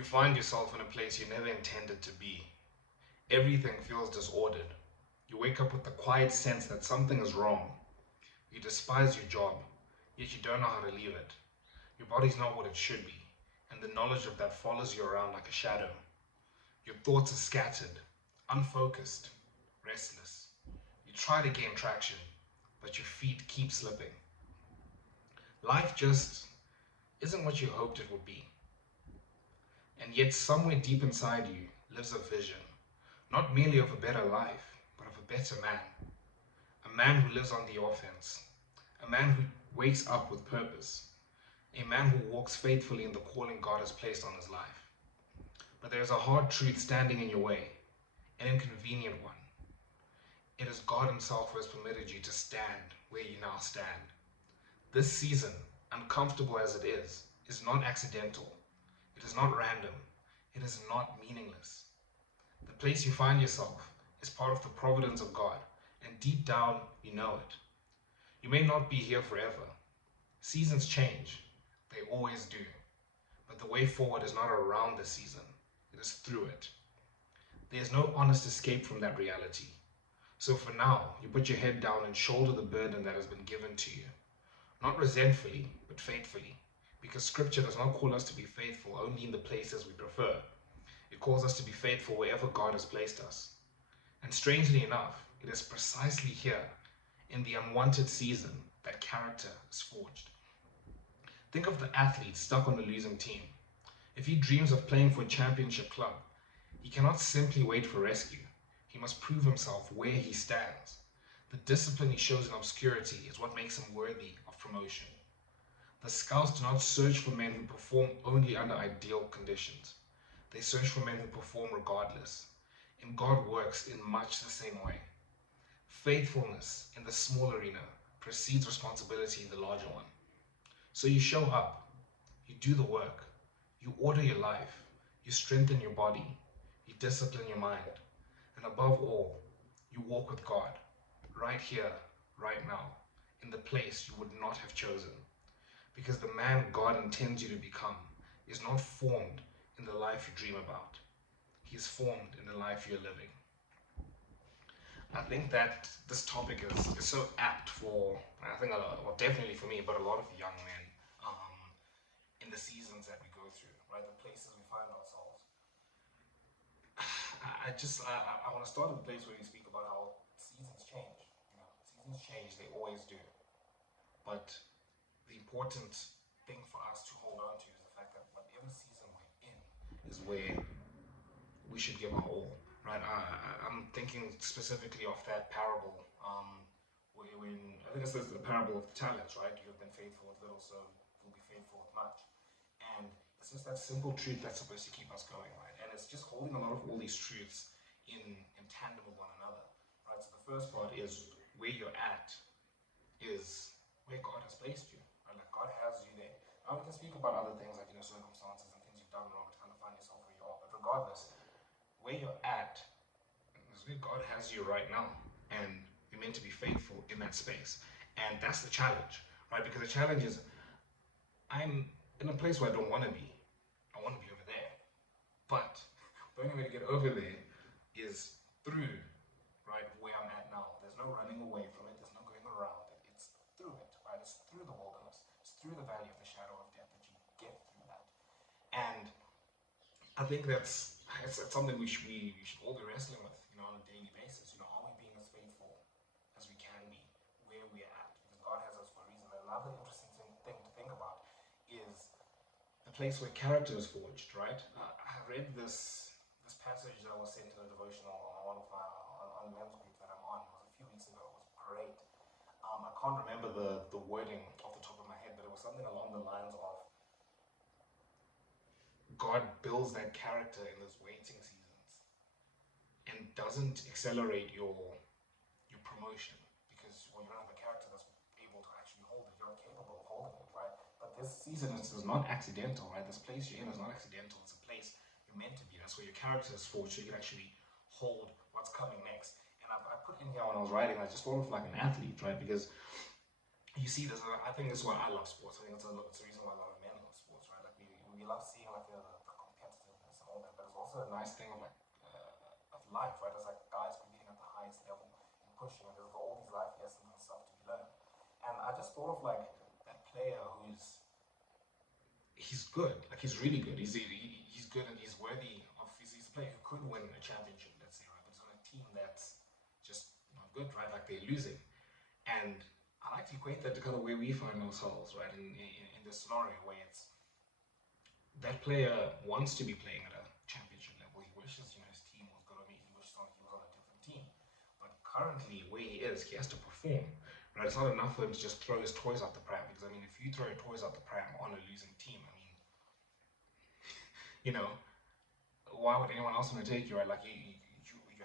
You find yourself in a place you never intended to be. Everything feels disordered. You wake up with the quiet sense that something is wrong. You despise your job, yet you don't know how to leave it. Your body's not what it should be, and the knowledge of that follows you around like a shadow. Your thoughts are scattered, unfocused, restless. You try to gain traction, but your feet keep slipping. Life just isn't what you hoped it would be. And yet, somewhere deep inside you lives a vision, not merely of a better life, but of a better man. A man who lives on the offense, a man who wakes up with purpose, a man who walks faithfully in the calling God has placed on his life. But there is a hard truth standing in your way, an inconvenient one. It is God Himself who has permitted you to stand where you now stand. This season, uncomfortable as it is not accidental. It is not random. It is not meaningless. The place you find yourself is part of the providence of God, and deep down, you know it. You may not be here forever. Seasons change. They always do. But the way forward is not around the season. It is through it. There is no honest escape from that reality. So for now, you put your head down and shoulder the burden that has been given to you. Not resentfully, but faithfully. Because Scripture does not call us to be faithful only in the places we prefer. It calls us to be faithful wherever God has placed us. And strangely enough, it is precisely here, in the unwanted season, that character is forged. Think of the athlete stuck on a losing team. If he dreams of playing for a championship club, he cannot simply wait for rescue. He must prove himself where he stands. The discipline he shows in obscurity is what makes him worthy of promotion. The scouts do not search for men who perform only under ideal conditions. They search for men who perform regardless. And God works in much the same way. Faithfulness in the small arena precedes responsibility in the larger one. So you show up, you do the work, you order your life, you strengthen your body, you discipline your mind, and above all, you walk with God, right here, right now, in the place you would not have chosen. Because the man God intends you to become is not formed in the life you dream about. He is formed in the life you're living. I think that this topic is so apt for, I think, well, definitely for me, but a lot of young men in the seasons that we go through, right? The places we find ourselves. I want to start at the place where you speak about how seasons change. Seasons change, they always do. But the important thing for us to hold on to is the fact that whatever season we're in is where we should give our all, right? I'm thinking specifically of that parable, when I think it's the parable of the talents, right? You have been faithful with little, so you'll be faithful with much. And it's just that simple truth that's supposed to keep us going, right? And it's just holding a lot of all these truths in tandem with one another, right? So the first part is where you're at is where God has placed you, right? Like God has you there. Now we can speak about other things like circumstances and things you've done wrong to kind of find yourself where you are, but regardless, where you're at is where God has you right now, and you're meant to be faithful in that space. And that's the challenge, right? Because the challenge is I'm in a place where I don't want to be. I want to be over there. But the only way to get over there is through, right, where I'm at now. There's no running away from it. There's no going around it. It's through it, right? It's through the wilderness. It's through the valley of the shadow of death that you get through that. And I think it's something we should all be wrestling with, on a daily basis. Are we being as faithful as we can be where we're at? Because God has us for a reason. And another interesting thing to think about is the place where character is forged, right? I read this passage that was sent in a devotional on one of my on the men's group that I'm on. It was a few weeks ago. It was great. I can't remember the wording off the top of my head, but it was something along the lines of God builds that character in those waiting seasons and doesn't accelerate your promotion because you don't have a character that's able to actually hold it. You're incapable of holding it, right? But this season is not accidental, right? This place you're in is not accidental. It's a place you're meant to be. That's where your character is forged, so you can actually hold what's coming next. And I put in here when I was writing, I just thought of like an athlete, right? Because you see this, I think this is why I love sports. I think it's a reason why a lot of men love sports, right? Like we love seeing like the competitive also a nice thing of life, right? It's like guys competing at the highest level and pushing, and there's all these life lessons and stuff to be learned. And I just thought of like that player he's good, like he's really good. He's good and he's worthy of. He's a player who could win a championship, let's say, right? But he's on a team that's just not good, right? Like they're losing, and I like to equate that to kind of where we find ourselves, right? In this scenario where it's that player wants to be playing at a championship level. He wishes, his team was good. I mean, he wishes he was on a different team. But currently, where he is, he has to perform. Right? It's not enough for him to just throw his toys out the pram. Because I mean, if you throw your toys out the pram on a losing team, I mean, you know, why would anyone else want to take you? Right? Like you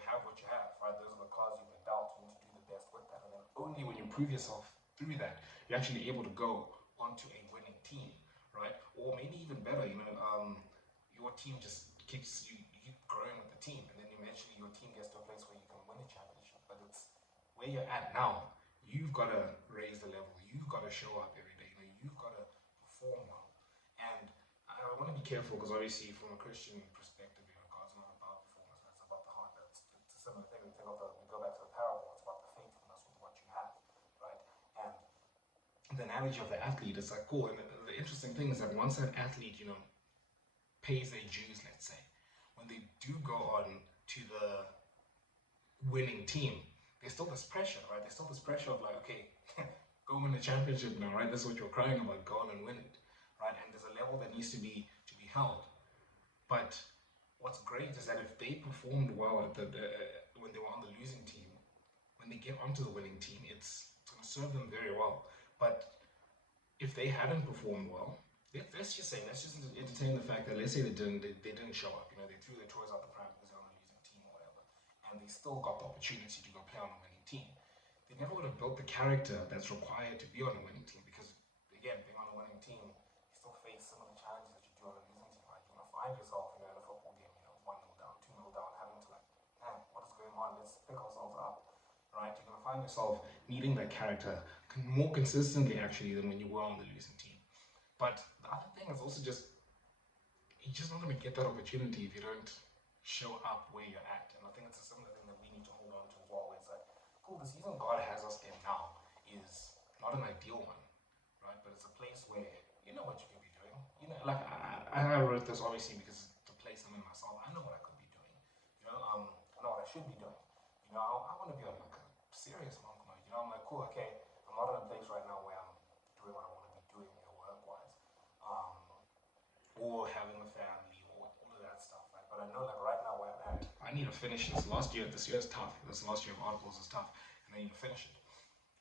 have what you have. Right? Those are the cards you've been dealt. You need to do the best with that. And then only when you prove yourself through that, you're actually able to go onto a winning team, right? Or maybe even better, your team just keeps you keep growing with the team, and then eventually your team gets to a place where you can win a championship. But it's where you're at now. You've got to raise the level. You've got to show up every day. You've got to perform well. And I want to be careful because obviously, from a Christian perspective, God's not about performance. It's about the heart. It's a similar thing. We go back to the parable. It's about the faithfulness with what you have, right? And the analogy of the athlete is like cool. And the interesting thing is that once an athlete, pays their dues, let's say, when they do go on to the winning team, there's still this pressure, right? There's still this pressure of like, okay, go win the championship now, right? This is what you're crying about. Go on and win it, right? And there's a level that needs to be held. But what's great is that if they performed well at when they were on the losing team, when they get onto the winning team, it's going to serve them very well. But if they hadn't performed well, let's just entertain the fact that let's say they didn't show up. They threw their toys out the pram because they're on a losing team or whatever, and they still got the opportunity to go play on a winning team. They never would have built the character that's required to be on a winning team because, again, being on a winning team, you still face some of the challenges that you do on a losing team. Right? You're gonna find yourself, in a football game, 1-0 down, 2-0 down, having to like, man, what is going on? Let's pick ourselves up. Right? You're gonna find yourself needing that character more consistently actually than when you were on the losing team. But the other thing is also just you're just not going to get that opportunity if you don't show up where you're at. And I think it's a similar thing that we need to hold on to as well. It's like, cool, the season God has us in now is not an ideal one, right? But it's a place where you know what you can be doing. Like I wrote this obviously because it's the place I'm in myself. I know what I could be doing. I know what I should be doing. I want to be on like a serious monk mode. I'm like, cool, okay, I'm not in a place right now where I'm doing what I want to be doing, work-wise, or having a family, or all of that stuff, right? But I know, like, right now where I'm at, I need to finish this. This year is tough. This last year of articles is tough, and I need to finish it.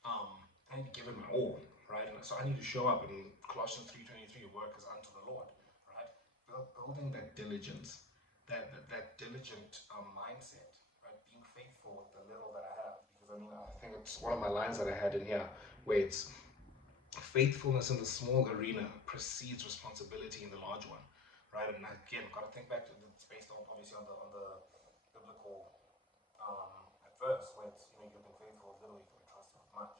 I need to give it my all, right? And so I need to show up. And Colossians 3:23, work is unto the Lord, right? Building that diligence, that diligent mindset, right? Being faithful with the little that I have, because I think it's one of my lines that I had in here where it's faithfulness in the small arena precedes responsibility in the large one, right? And again, got to think back to it's based on obviously on the biblical verse where it's you've been faithful with little, you can be trusted with much.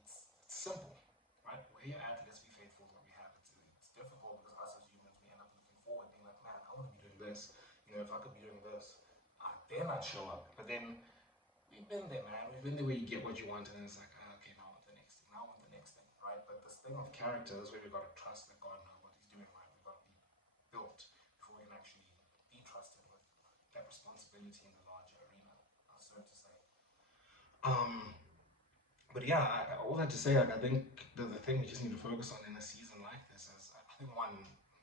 It's simple, right? Where you're at, let's be faithful to what we have. It's difficult because us as humans we end up looking forward, being like, man, I want to be doing this. If I could be doing this, then I'd show up. But then we've been there, man. We've been there where you get what you want, and it's like, okay, now I want the next thing. Now I want the next thing, right? But this thing of character is where we've got to trust that God knows what He's doing, right? We've got to be built before we can actually be trusted with that responsibility in the larger arena, so to say. But yeah, all that to say, like, I think the thing we just need to focus on in a season like this is, I think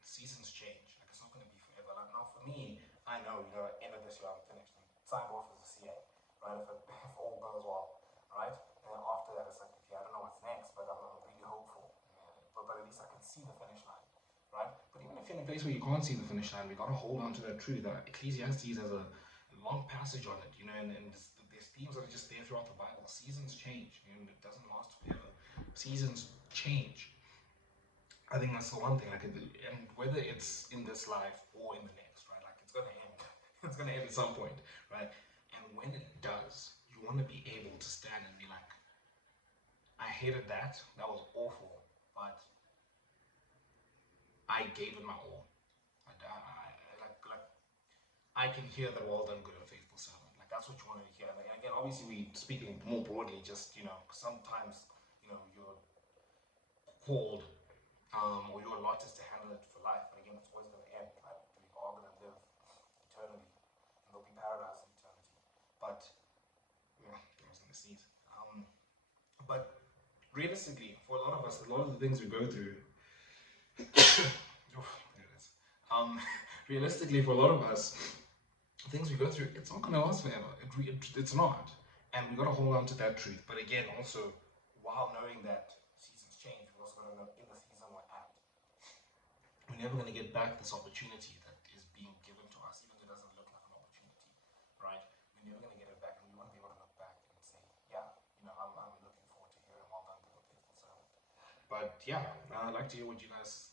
seasons change. Like, it's not going to be forever. Like, now for me, I know, end of this year I'm finished. I'm signed off as a CA, right? If all goes well, right? And then after that, it's like, okay, I don't know what's next, but I'm really hopeful. But at least I can see the finish line, right? But even if you're in a place where you can't see the finish line, we got to hold on to that truth. That Ecclesiastes has a long passage on it, and there's themes that are just there throughout the Bible. Seasons change, and it doesn't last forever. Seasons change. I think that's the one thing. Like, and whether it's in this life or in the next, right? Like, it's gonna end. It's gonna end at some point, right? And when it does, you want to be able to stand and be like, I hated that. That was awful, but I gave it my all. I can hear that well done, good and faithful servant. Like that's what you wanted to hear. And again, obviously we speaking more broadly, just sometimes you're called or your lot is to handle it for life. But again, it's always going to end. Right? We are going to live eternally, and there'll be paradise in eternity. But yeah, I was going to sneeze. But realistically, for a lot of us, a lot of the things we go through. Oh, there it is. Realistically, for a lot of us, things we go through, it's not going to last forever. It's not. And we got to hold on to that truth. But again, also, while knowing that seasons change, we also got to know in the season we're at, we're never going to get back this opportunity that is being given to us, even though it doesn't look like an opportunity, right? We're never going to get it back, and we want to be able to look back and say, yeah, I'm looking forward to hearing well done, good and faithful servant. But yeah, I'd like to hear what you guys